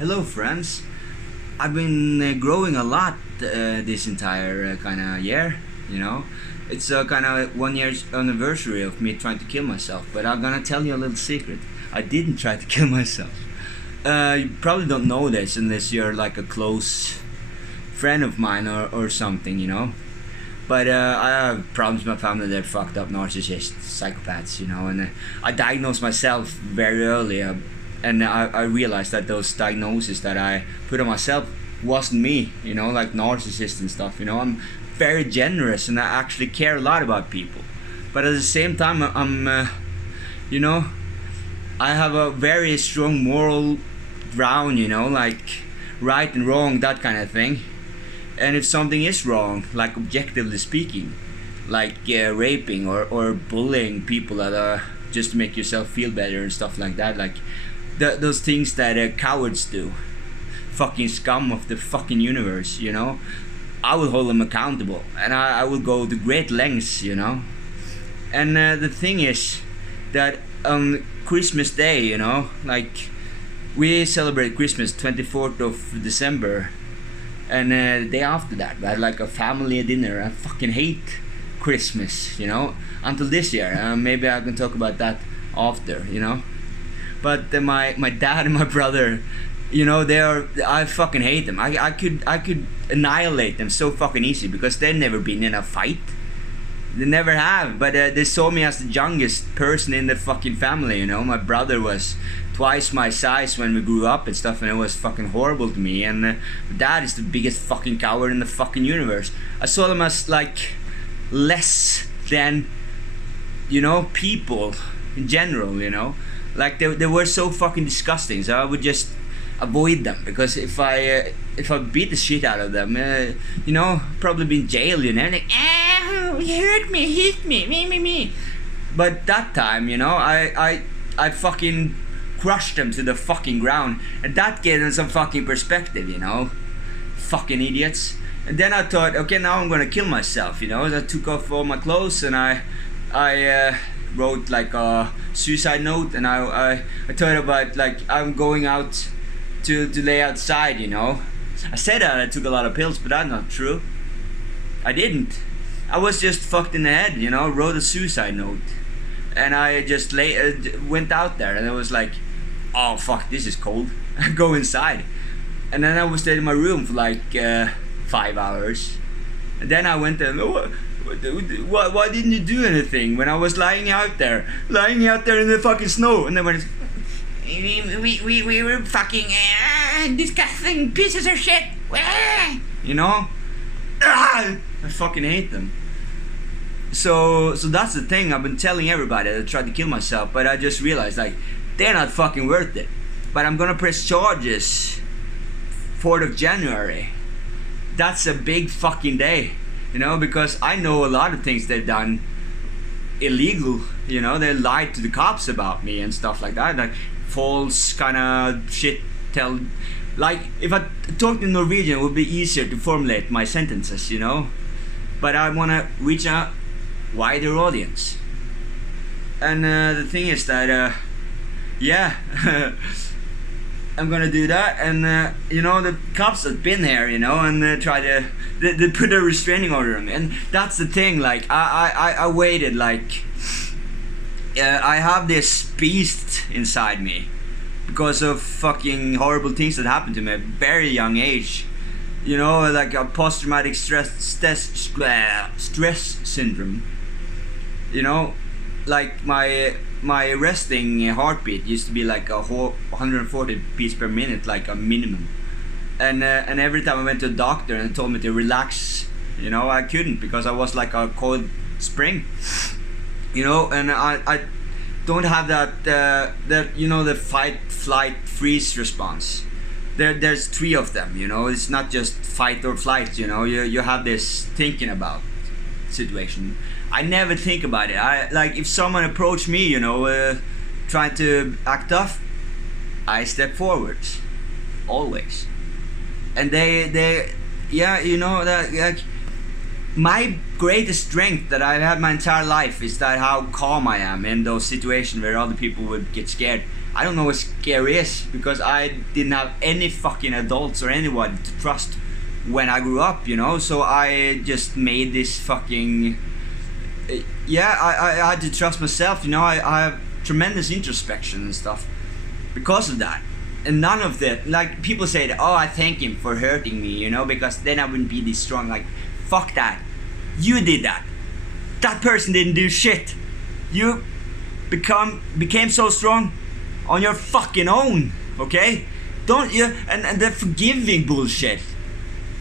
Hello, friends. I've been growing a lot this entire kind of year. You know, it's a kind of 1 year anniversary of me trying to kill myself. But I'm gonna tell you a little secret. I didn't try to kill myself. You probably don't know this unless you're like a close friend of mine or something. You know. But I have problems with my family. They're fucked up narcissists, psychopaths, you know. And I diagnosed myself very early. And I realized that those diagnoses that I put on myself wasn't me, you know, like narcissists and stuff, you know. I'm very generous and I actually care a lot about people. But at the same time, you know, I have a very strong moral ground, you know, like right and wrong, that kind of thing. And if something is wrong, like objectively speaking, like raping or bullying people that just to make yourself feel better and stuff like that, like those things that cowards do, fucking scum of the fucking universe, you know, I will hold them accountable and I will go to great lengths, you know. And the thing is that on Christmas Day, you know, like we celebrate Christmas 24th of December. And the day after that, we had like a family dinner. I fucking hate Christmas, you know, until this year. Maybe I can talk about that after, you know. But my dad and my brother, you know, I fucking hate them. I could annihilate them so fucking easy because they've never been in a fight. They never have. But they saw me as the youngest person in the fucking family, you know. My brother was twice my size when we grew up and stuff, and it was fucking horrible to me. And my dad is the biggest fucking coward in the fucking universe. I saw them as like less than, you know, people in general, you know. Like they were so fucking disgusting, so I would just avoid them because if I beat the shit out of them, you know, probably be in jail, you know, like he hurt me, hit me. But that time, you know, I fucking crushed them to the fucking ground, and that gave them some fucking perspective, you know, fucking idiots. And then I thought, okay, now I'm gonna kill myself, you know. So I took off all my clothes and I wrote like a suicide note, and I thought about like I'm going out to lay outside, you know. I said that I took a lot of pills, but that's not true. I didn't. I was just fucked in the head, you know. Wrote a suicide note, and I just went out there, and it was like, oh fuck, this is cold. Go inside, and then I was staying in my room for like 5 hours, and then I went there. Why didn't you do anything when I was lying out there in the fucking snow? And then when we were fucking disgusting pieces of shit, you know. I fucking hate them. So that's the thing. I've been telling everybody that I tried to kill myself, but I just realized like they're not fucking worth it. But I'm gonna press charges 4th of January. That's a big fucking day. You know, because I know a lot of things they've done illegal, you know. They lied to the cops about me and stuff like that, like false kind of shit. Like if I talked in Norwegian, it would be easier to formulate my sentences, you know. But I want to reach a wider audience. And the thing is that, yeah, I'm gonna do that. And you know, the cops have been here, you know, and try to they put a restraining order on me. And that's the thing, like I waited, like I have this beast inside me because of fucking horrible things that happened to me at a very young age, you know, like a post-traumatic stress syndrome, you know. Like my resting heartbeat used to be like 140 beats per minute, like a minimum. And every time I went to a doctor and told me to relax, you know, I couldn't because I was like a cold spring, you know. And I don't have that you know, the fight, flight, freeze response. There's 3 of them, you know. It's not just fight or flight, you know. You have this thinking about situation. I never think about it. Like if someone approached me, you know, trying to act tough, I step forward, always. And they, yeah, you know, that like my greatest strength that I've had my entire life is that how calm I am in those situations where other people would get scared. I don't know what scary is, because I didn't have any fucking adults or anyone to trust when I grew up, you know. So I just made this fucking I had to trust myself, you know. I have tremendous introspection and stuff because of that. And none of that, like, people say that, oh, I thank him for hurting me, you know, because then I wouldn't be this strong. Like, fuck that. You did that. That person didn't do shit. You became so strong on your fucking own, okay? Don't you? And the forgiving bullshit.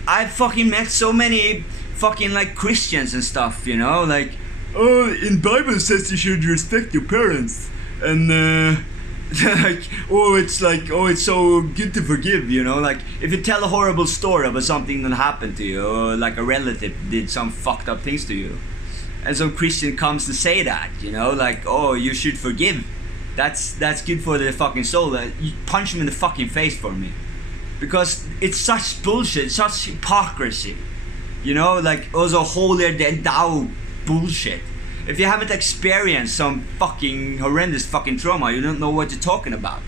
I fucking met so many fucking, like, Christians and stuff, you know, like, oh, in Bible says you should respect your parents, and like, it's so good to forgive, you know. Like, if you tell a horrible story about something that happened to you, or like a relative did some fucked up things to you, and some Christian comes to say that, you know, like, oh, you should forgive, that's good for the fucking soul, you punch him in the fucking face for me, because it's such bullshit, such hypocrisy, you know, like, also holier than thou bullshit. If you haven't experienced some fucking horrendous fucking trauma, you don't know what you're talking about.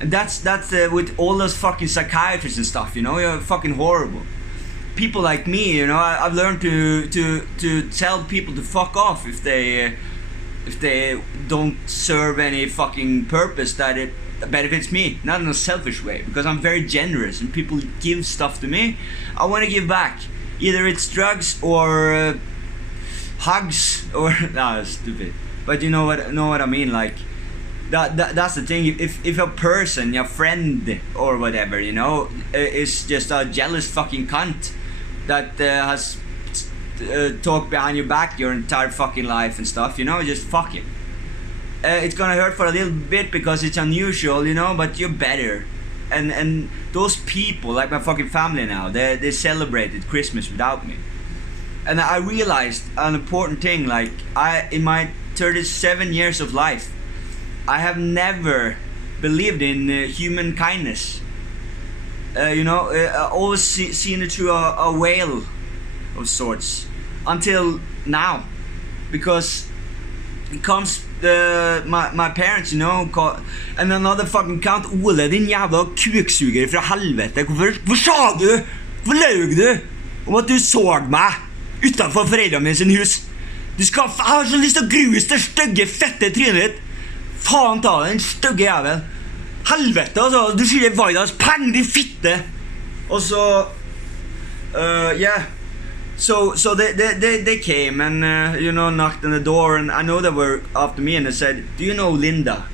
And that's with all those fucking psychiatrists and stuff, you know, you're fucking horrible. People like me, you know, I've learned to tell people to fuck off if they don't serve any fucking purpose that it benefits me, not in a selfish way, because I'm very generous and people give stuff to me. I want to give back. Either it's drugs or hugs or no, stupid, but you know what I mean. Like, that's the thing. If a person, your friend or whatever, you know, is just a jealous fucking cunt that has talked behind your back your entire fucking life and stuff, you know, just fuck it. It's gonna hurt for a little bit because it's unusual, you know, but you're better. And those people, like my fucking family now, they celebrated Christmas without me. And I realized an important thing, like, in my 37 years of life, I have never believed in human kindness. You know, I always seen it through a veil of sorts, until now, because it comes my parents, you know, and another fucking count, Ole, din jævla kuksuger fra helvete, hvorfor sa du, hvor løg du om at du så meg utenfor foreldrene mine sin hus? Jeg har så lyst til å gruse det stygge, fette trynet ditt. Faen ta den stygge jævel. Helvete, altså, du skylder Vaidas penger, din fitte. Og så, yeah. So they came and, you know, knocked on the door, and I know they were after me, and they said, do you know Linda?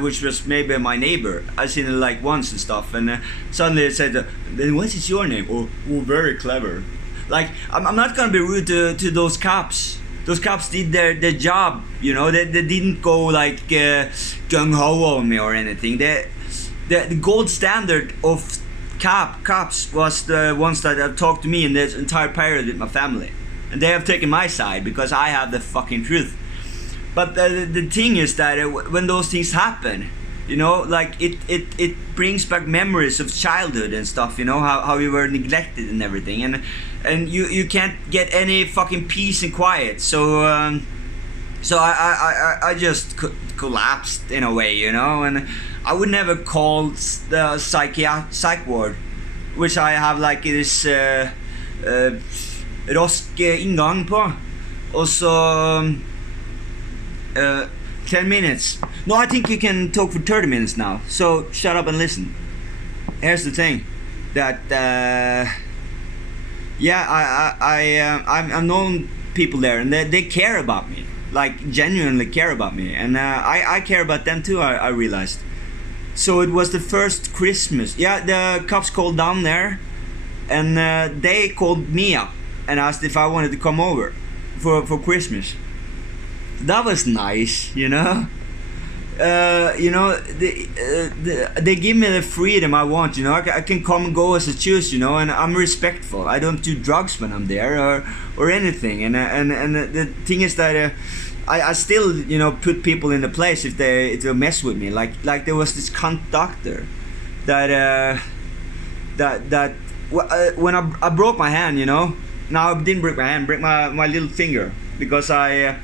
Which was maybe my neighbor. I seen her like once and stuff, and suddenly they said, then what is your name? Oh, very clever. Like, I'm not gonna be rude to those cops. Those cops did their job, you know. They didn't go like gung-ho on me or anything. The gold standard of cops was the ones that have talked to me in this entire period with my family, and they have taken my side because I have the fucking truth. But the thing is that when those things happen, you know, like, it brings back memories of childhood and stuff, you know, how you were neglected and everything, and you can't get any fucking peace and quiet. So I just collapsed in a way, you know, and I would never call the psych ward, which I have like this rask inngang på, og så 10 minutes. No, I think you can talk for 30 minutes now, so shut up and listen. Here's the thing, that yeah, I've known people there, and they care about me, like, genuinely care about me, and I care about them too, I realized. So it was the first Christmas. Yeah, the cops called down there, and they called me up and asked if I wanted to come over for Christmas. That was nice, you know. You know, they give me the freedom I want, you know. I can come and go as I choose, you know, and I'm respectful. I don't do drugs when I'm there or anything. And the thing is that I still, you know, put people in the place if they mess with me. Like there was this cunt doctor that when I broke my hand, you know. Now I didn't break my hand, break my little finger, because I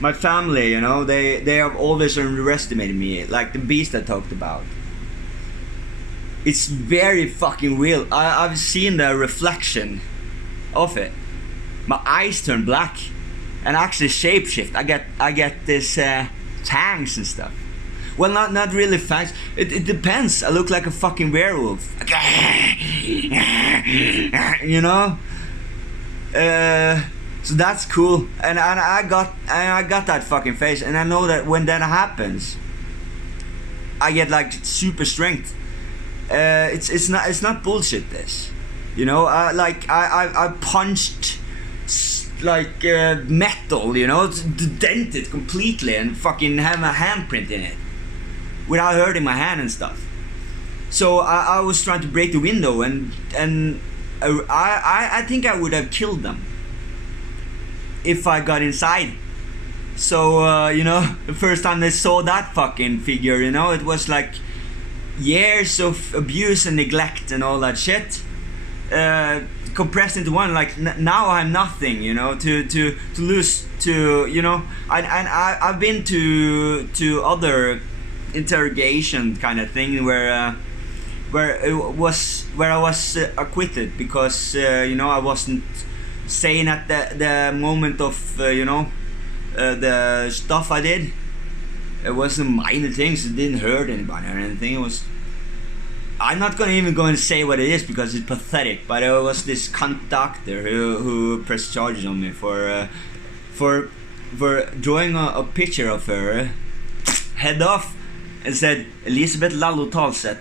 my family, you know, they have always underestimated me, like the beast I talked about. It's very fucking real. I've seen the reflection of it. My eyes turn black, and actually shapeshift. I get this fangs and stuff. Well, not really fangs. It depends. I look like a fucking werewolf. You know. So that's cool, and I got that fucking face, and I know that when that happens, I get like super strength. It's not bullshit. This, you know, like I punched like metal, you know, dent it completely and fucking have a handprint in it without hurting my hand and stuff. So I was trying to break the window, and I think I would have killed them if I got inside. So you know, the first time they saw that fucking figure, you know, it was like years of abuse and neglect and all that shit compressed into one. Like now I'm nothing, you know, to lose to, you know. I've been to other interrogation kind of thing where I was acquitted because you know, I wasn't saying at the moment of you know, the stuff I did. It wasn't minor things. It didn't hurt anybody or anything. It was. I'm not gonna even go and say what it is because it's pathetic. But it was this cunt doctor who pressed charges on me for drawing a picture of her head off and said Elisabeth Lallo Talset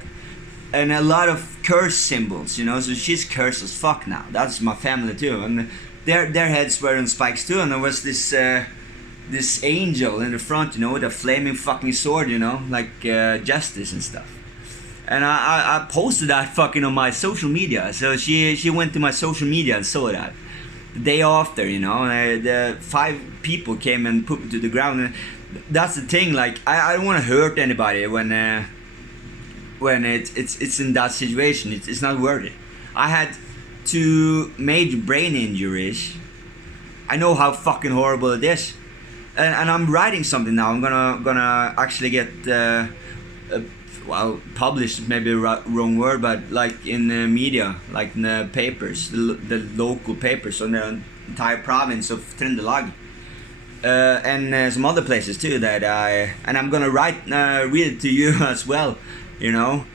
and a lot of curse symbols. You know, so she's cursed as fuck now. That's my family too, and their heads were on spikes too. And there was this. This angel in the front, you know, with a flaming fucking sword, you know, like justice and stuff. And I posted that fucking on my social media. So she went to my social media and saw that. The day after, you know, the 5 people came and put me to the ground. And that's the thing, like I don't want to hurt anybody when it's in that situation. It's not worth it. I had 2 major brain injuries. I know how fucking horrible it is. And I'm writing something now. I'm gonna actually get well, published, maybe a wrong word, but like in the media, like in the papers, the local papers on the entire province of Trøndelag, and some other places too that I'm gonna read it to you as well, you know,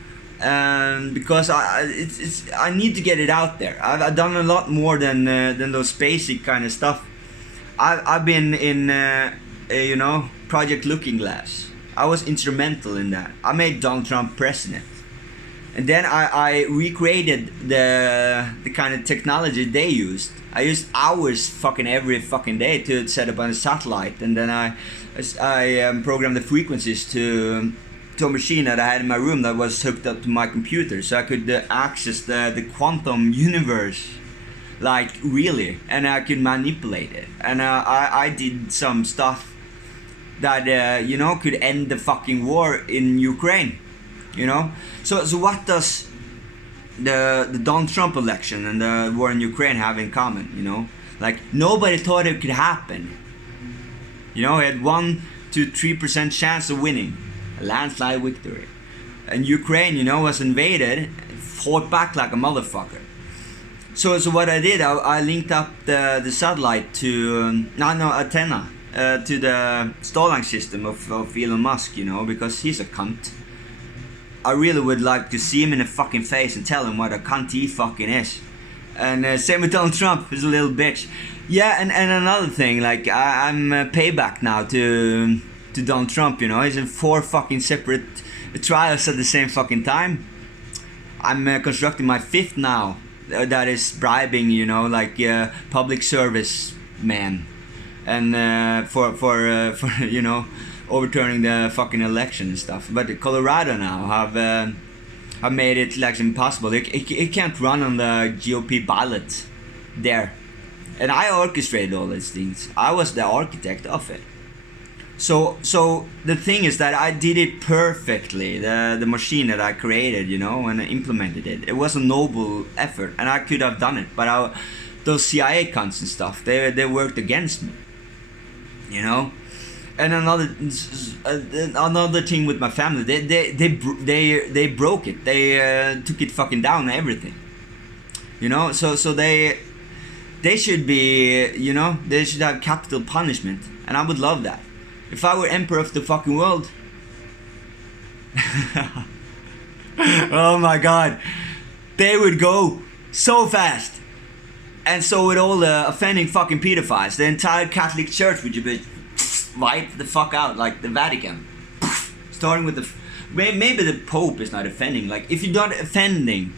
because I need to get it out there. I've done a lot more than those basic kind of stuff. I've been in, you know, Project Looking Glass. I was instrumental in that. I made Donald Trump president. And then I recreated the kind of technology they used. I used hours fucking every fucking day to set up on a satellite. And then I programmed the frequencies to a machine that I had in my room that was hooked up to my computer. So I could access the quantum universe. Like really, and I could manipulate it, and I did some stuff that you know, could end the fucking war in Ukraine, you know. So what does the Donald Trump election and the war in Ukraine have in common? You know, like nobody thought it could happen. You know, he had 1 to 3% chance of winning, a landslide victory, and Ukraine, you know, was invaded, fought back like a motherfucker. So what I did, I linked up the satellite to antenna to the Starlink system of Elon Musk, you know, because he's a cunt. I really would like to see him in the fucking face and tell him what a cunt he fucking is. And same with Donald Trump, he's a little bitch. Yeah, and another thing, like I'm payback now to Donald Trump, you know. He's in 4 fucking separate trials at the same fucking time. I'm constructing my 5th now. That is bribing, you know, like public service man, and for you know, overturning the fucking election and stuff. But Colorado now have made it like impossible. It can't run on the GOP ballot there, and I orchestrated all these things. I was the architect of it. So the thing is that I did it perfectly, the machine that I created, you know, and I implemented it. It was a noble effort, and I could have done it, but those CIA cunts and stuff, they worked against me, you know. And another thing with my family, they broke it. They took it fucking down, everything. You know, so they should be, you know, they should have capital punishment, and I would love that. If I were emperor of the fucking world. Oh my god, they would go so fast. And so would all the offending fucking pedophiles. The entire Catholic Church would be wiped the fuck out, like the Vatican. Starting with the maybe the Pope is not offending. Like, if you're not offending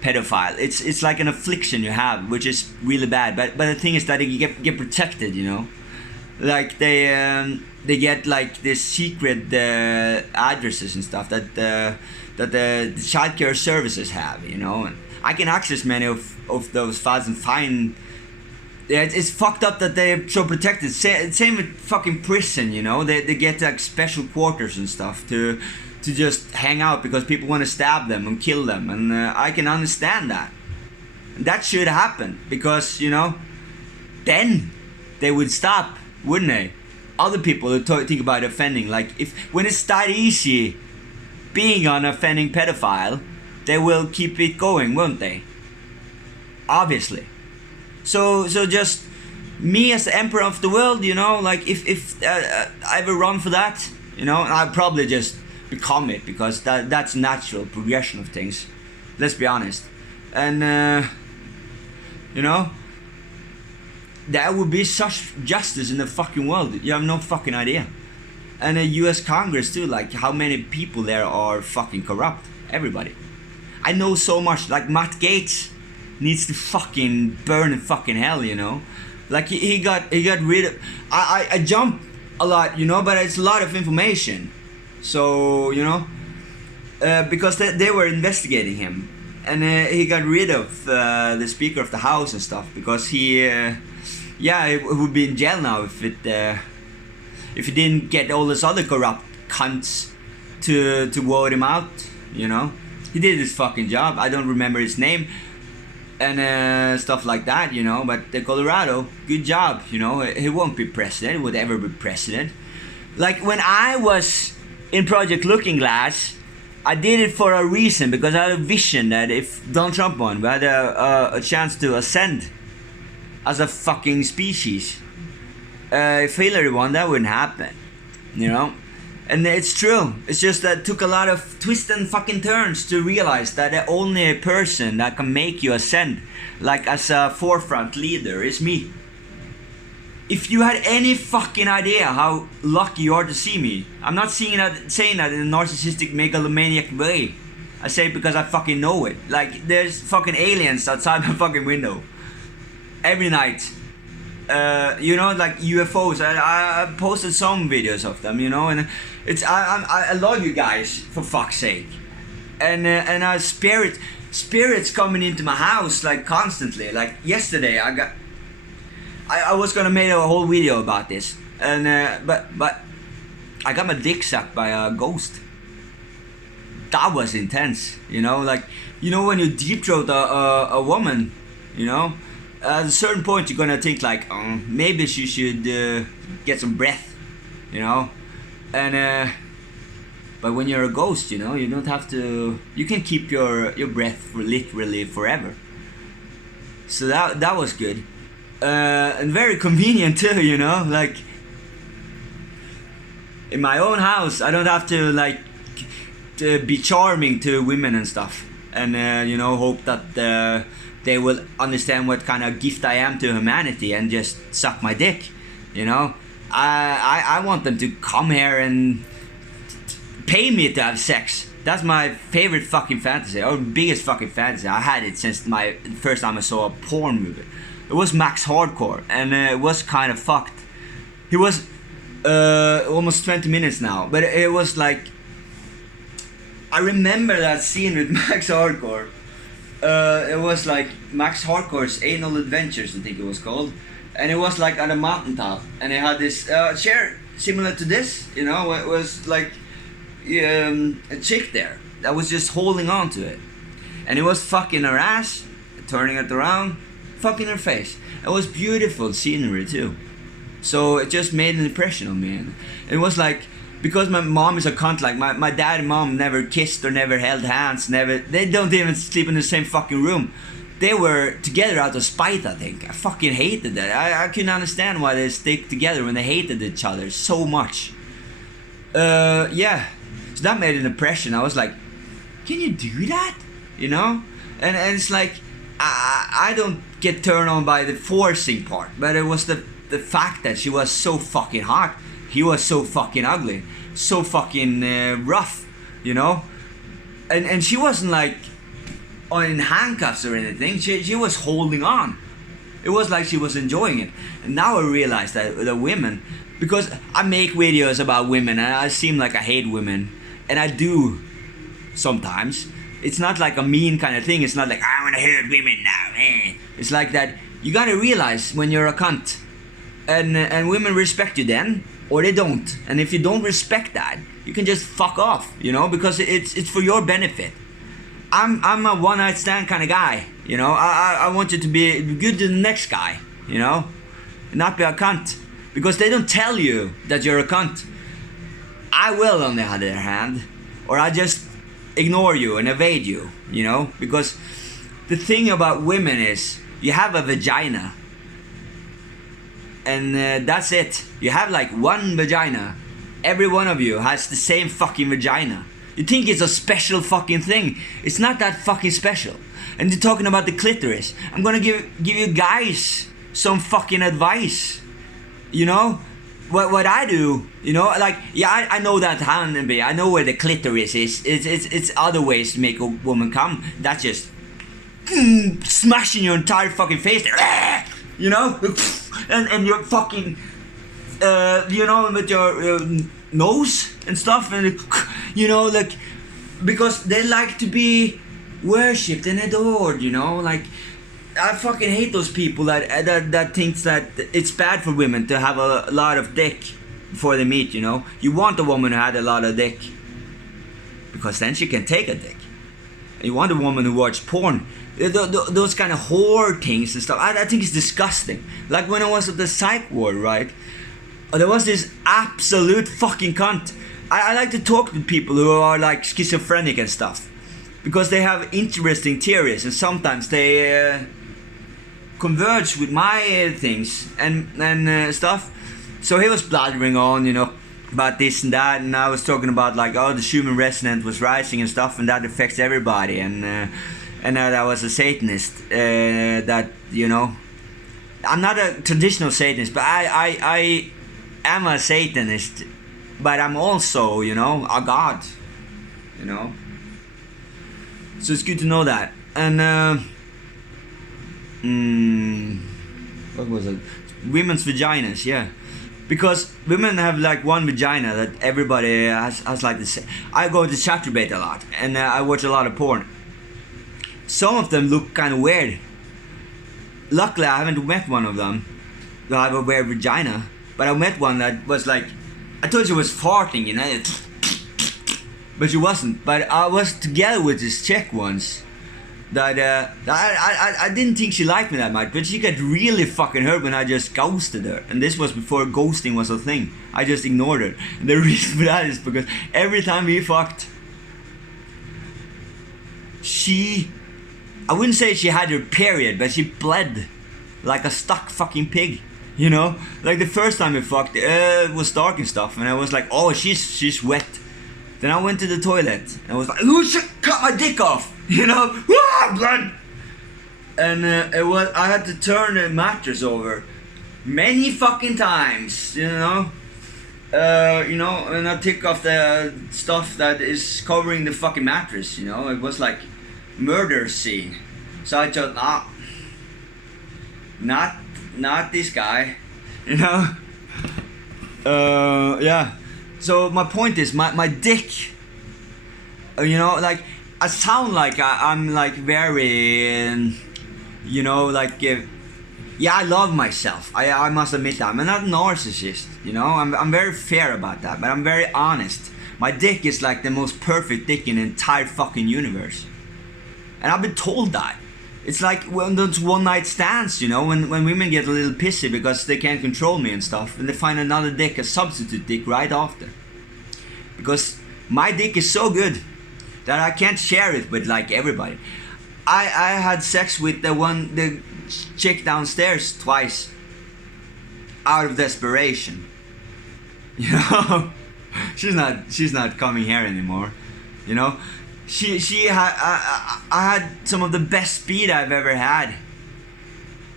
pedophile, it's like an affliction you have, which is really bad. But the thing is that you get protected, you know. Like they get like this secret addresses and stuff that the childcare services have, you know. And I can access many of those files and find. Yeah, it's fucked up that they're so protected. Same with fucking prison, you know. They get like special quarters and stuff to just hang out because people want to stab them and kill them, and I can understand that. That should happen because, you know, then they would stop, wouldn't they? Other people who think about offending, like when it's that easy being an offending pedophile, they will keep it going, won't they? Obviously. So just me as the emperor of the world, you know, like if I ever run for that, you know, I'll probably just become it because that's natural progression of things. Let's be honest. And you know, there would be such justice in the fucking world. You have no fucking idea. And the US Congress too, like how many people there are fucking corrupt. Everybody. I know so much, like Matt Gaetz needs to fucking burn in fucking hell, you know. Like he got rid of. I jump a lot, you know, but it's a lot of information. So, you know, because they were investigating him, and he got rid of the Speaker of the House and stuff because he would be in jail now if he didn't get all those other corrupt cunts to vote him out, you know. He did his fucking job. I don't remember his name. And stuff like that, you know. But Colorado, good job, you know. He won't be president. He would ever be president. Like when I was in Project Looking Glass, I did it for a reason, because I had a vision that if Donald Trump won, we had a chance to ascend as a fucking species. If Hillary won, that wouldn't happen, you know. And it's true. It's just that it took a lot of twists and fucking turns to realize that the only person that can make you ascend, like as a forefront leader, is me. If you had any fucking idea how lucky you are to see me, I'm not saying that in a narcissistic megalomaniac way. I say it because I fucking know it. Like, there's fucking aliens outside my fucking window every night. You know, like UFOs. I posted some videos of them, you know, and it's I love you guys, for fuck's sake. And spirits coming into my house like constantly. Like yesterday, I was gonna make a whole video about this, and but I got my dick sucked by a ghost. That was intense, you know. Like, you know, when you deep throat a woman, you know. At a certain point, you're gonna think like, maybe she should get some breath, you know, and but when you're a ghost, you know, you don't have to. You can keep your breath for literally forever. So that was good, and very convenient too, you know. Like in my own house, I don't have to like to be charming to women and stuff, and you know, hope that. They will understand what kind of gift I am to humanity and just suck my dick, you know. I want them to come here and pay me to have sex. That's my favorite fucking fantasy, or biggest fucking fantasy. I had it since my first time I saw a porn movie. It was Max Hardcore, and it was kind of fucked. He was almost 20 minutes now, but it was like, I remember that scene with Max Hardcore. It was like Max Hardcore's Anal Adventures, I think it was called, and it was like on a mountaintop, and it had this chair similar to this, you know. It was like a chick there that was just holding on to it, and it was fucking her ass, turning it around, fucking her face. It was beautiful scenery too. So it just made an impression on me. And it was like, because my mom is a cunt, like my dad and mom never kissed or never held hands, they don't even sleep in the same fucking room. They were together out of spite, I think. I fucking hated that. I couldn't understand why they stick together when they hated each other so much. Yeah. So that made an impression. I was like, can you do that? You know? And it's like, I don't get turned on by the forcing part, but it was the fact that she was so fucking hot. He was so fucking ugly. So fucking rough, you know? And she wasn't like in handcuffs or anything. She was holding on. It was like she was enjoying it. And now I realize that the women, because I make videos about women and I seem like I hate women, and I do sometimes. It's not like a mean kind of thing. It's not like I want to hurt women now. It's like that you gotta realize when you're a cunt, and women respect you then, or they don't. And if you don't respect that, you can just fuck off, you know, because it's for your benefit. I'm a one night stand kind of guy, you know. I want you to be good to the next guy, you know, and not be a cunt, because they don't tell you that you're a cunt. I will, on the other hand, or I just ignore you and evade you, you know, because the thing about women is you have a vagina, and that's it. You have like one vagina. Every one of you has the same fucking vagina. You think it's a special fucking thing. It's not that fucking special. And you're talking about the clitoris. I'm gonna give you guys some fucking advice, you know. What I do, you know, like, yeah, I know that I know where the clitoris is. It's other ways to make a woman come. That's just smashing your entire fucking face there, you know, and your fucking, you know, with your nose and stuff, and you know, like, because they like to be worshipped and adored, you know, like. I fucking hate those people that thinks that it's bad for women to have a lot of dick before they meet, you know. You want a woman who had a lot of dick, because then she can take a dick. And you want a woman who watched porn. Those kind of whore things and stuff. I think it's disgusting. Like when I was at the psych ward, right? There was this absolute fucking cunt. I like to talk to people who are like schizophrenic and stuff, because they have interesting theories, and sometimes they converge with my things and stuff. So he was blathering on, you know, about this and that, and I was talking about like, oh, the human resonance was rising and stuff, and that affects everybody, and that I was a Satanist. That, you know, I'm not a traditional Satanist, but I am a Satanist, but I'm also, you know, a god, you know. So it's good to know that. And what was it? Women's vaginas, yeah. Because women have like one vagina that everybody has like the same. I go to Chatterbait a lot, and I watch a lot of porn. Some of them look kind of weird. Luckily, I haven't met one of them that have a weird vagina. But I met one that was like, I thought she was farting, you know. But she wasn't. But I was together with this chick once that I didn't think she liked me that much, but she got really fucking hurt when I just ghosted her. And this was before ghosting was a thing. I just ignored her. And the reason for that is because every time we fucked, I wouldn't say she had her period, but she bled like a stuck fucking pig. You know? Like the first time we fucked, it was dark and stuff, and I was like, oh, she's wet. Then I went to the toilet and was like, "Who cut my dick off?" You know, blood. And I had to turn the mattress over many fucking times. You know, and I took off the stuff that is covering the fucking mattress. You know, it was like murder scene. So I thought, not this guy. You know, yeah. So my point is, my dick, you know, like, I sound like I'm like very, you know, like, yeah, I love myself. I must admit that. I'm not a narcissist, you know. I'm very fair about that, but I'm very honest. My dick is like the most perfect dick in the entire fucking universe. And I've been told that. It's like when those one night stands, you know, when women get a little pissy because they can't control me and stuff, and they find another dick, a substitute dick, right after. Because my dick is so good that I can't share it with like everybody. I had sex with the chick downstairs twice out of desperation. You know, she's not coming here anymore. You know, I had some of the best speed I've ever had,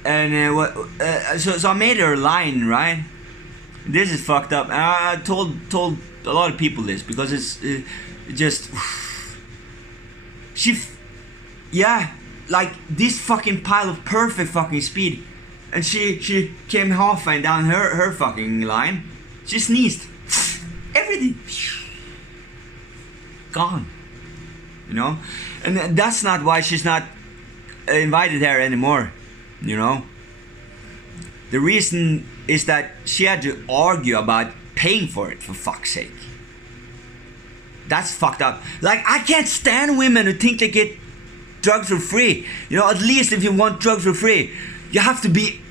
and so I made her a line, right? This is fucked up, and I told a lot of people this because it's just yeah, like this fucking pile of perfect fucking speed, and she came halfway down her fucking line, she sneezed, everything gone. You know, and that's not why she's not invited here anymore. You know, the reason is that she had to argue about paying for it, for fuck's sake. That's fucked up. Like, I can't stand women who think they get drugs for free. You know, at least if you want drugs for free, you have to be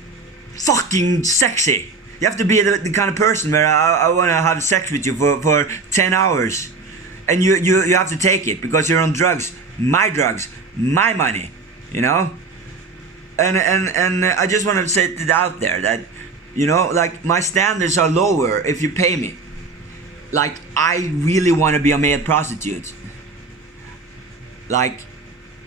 fucking sexy. You have to be the kind of person where I want to have sex with you for 10 hours. And you have to take it because you're on drugs, my money, you know. And I just want to set it out there that, you know, like, my standards are lower if you pay me. Like, I really want to be a male prostitute. Like,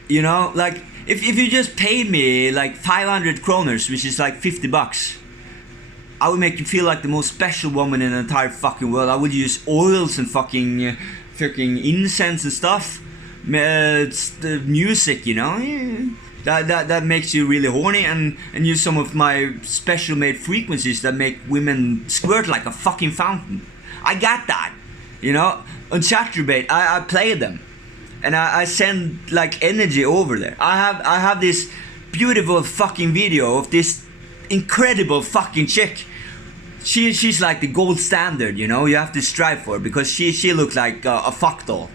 you know, like, if you just paid me like 500 kroners, which is like $50, I would make you feel like the most special woman in the entire fucking world. I would use oils and fucking incense and stuff. It's the music, you know, that makes you really horny, and use some of my special made frequencies that make women squirt like a fucking fountain. I got that, you know. On Chatterbait, I play them, and I send like energy over there. I have this beautiful fucking video of this incredible fucking chick. She's like the gold standard, you know. You have to strive for, because she looks like a fuck doll,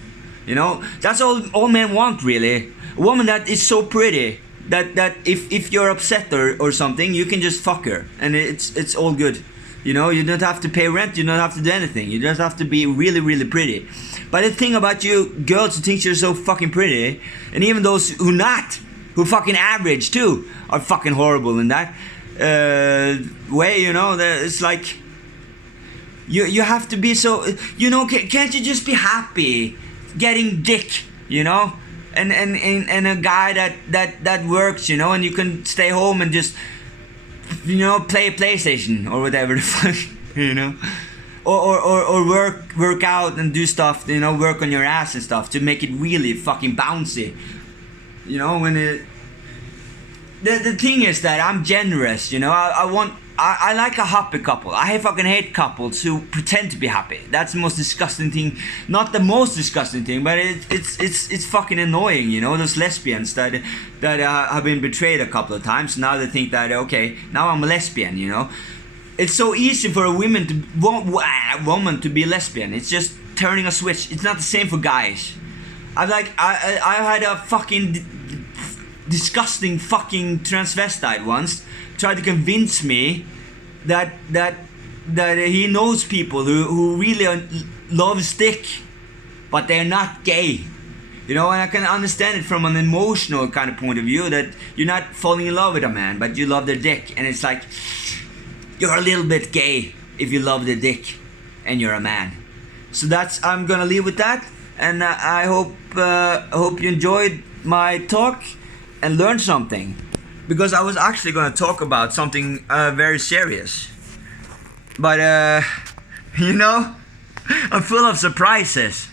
you know. That's all men want, really. A woman that is so pretty that if you're upset or something, you can just fuck her and it's all good. You know, you don't have to pay rent, you don't have to do anything. You just have to be really, really pretty. But the thing about you girls who think you're so fucking pretty, and even those who fucking average too, are fucking horrible in that way, you know. It's like you have to be so, you know. Can't you just be happy getting dick, you know, and a guy that works, you know, and you can stay home and just, you know, play PlayStation or whatever the fuck, you know, or work out and do stuff, you know, work on your ass and stuff to make it really fucking bouncy, you know. When the thing is that I'm generous, you know. I like a happy couple. I fucking hate couples who pretend to be happy. That's the most disgusting thing. Not the most disgusting thing, but it's fucking annoying, you know. Those lesbians that have been betrayed a couple of times. Now they think that, okay, now I'm a lesbian, you know. It's so easy for a woman to be lesbian. It's just turning a switch. It's not the same for guys. I had a fucking disgusting fucking transvestite once tried to convince me that he knows people who really loves dick, but they're not gay, you know. And I can understand it from an emotional kind of point of view, that you're not falling in love with a man, but you love their dick, and it's like, you're a little bit gay if you love the dick and you're a man. So I'm gonna leave with that, and I hope you enjoyed my talk and learned something, because I was actually going to talk about something very serious, but you know, I'm full of surprises.